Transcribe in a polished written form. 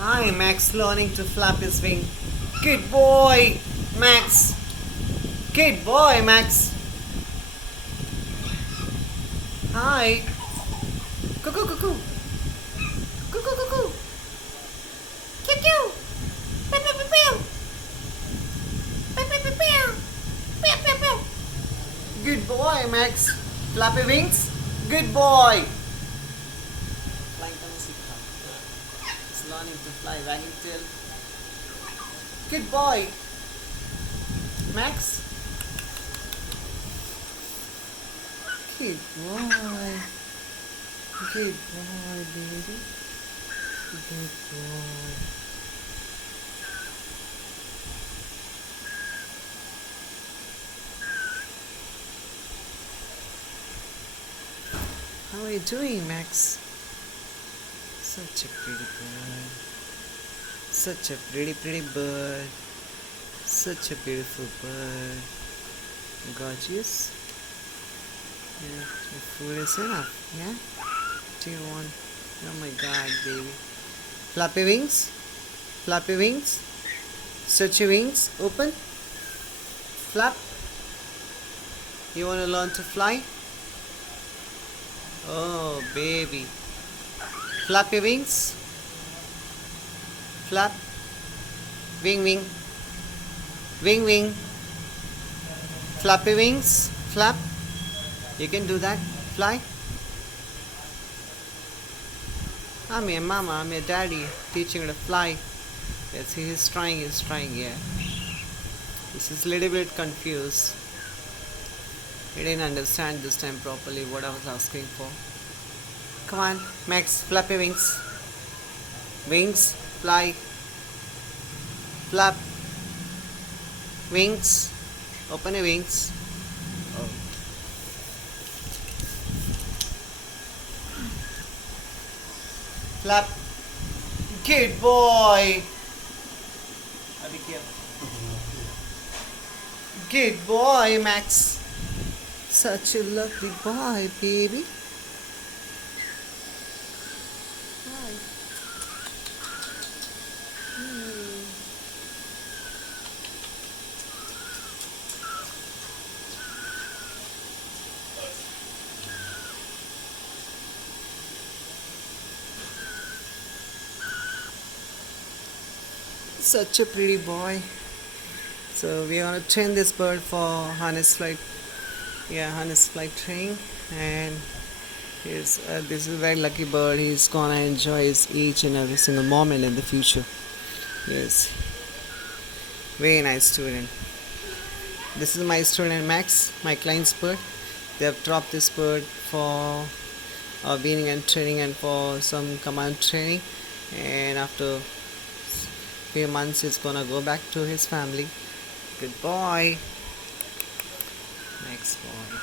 Hi, Max learning to flap his wing. Good boy, Max. Good boy, Max. Hi. Cuckoo, cuckoo. Cuckoo, cuckoo. Pew, pew. Pew, pew, pew, pew. Pew, pew, pew, pew. Pew, pew, pew. Good boy, Max. Flappy wings. Good boy. Flying सीखा. He's learning to fly, wagging tail. Good boy, Max. Good boy. Good boy, baby. Good boy. How are you doing, Max? Such a pretty bird. Such a pretty bird. Such a beautiful bird. Gorgeous. Yeah, your food is enough, yeah? Do you want? Oh my god, baby. Flappy wings? Flappy wings? Stretchy wings? Open? Flap? You want to learn to fly? Oh, baby. Flap your wings. Flap. Wing, wing. Wing, wing. Flap your wings. Flap. You can do that. Fly. I'm your mama, I'm your daddy, teaching you to fly. Yes, he's trying, yeah. This is a little bit confused. He didn't understand this time properly what I was asking for. Come on, Max, flap your wings. Wings, fly. Flap. Wings. Open your wings. Oh. Flap. Good boy. Be careful. Good boy, Max. Such a lovely boy, baby. Hi. Such a pretty boy. So we are going to train this bird for harness flight. Yeah, harness flight training. And here's this is a very lucky bird. He's gonna enjoy his each and every single moment in the future. Yes, very nice student. This is my student Max, my client's bird. They have dropped this bird for weaning and training and for some command training. And after few months, he's gonna go back to his family. Good boy. Next boy.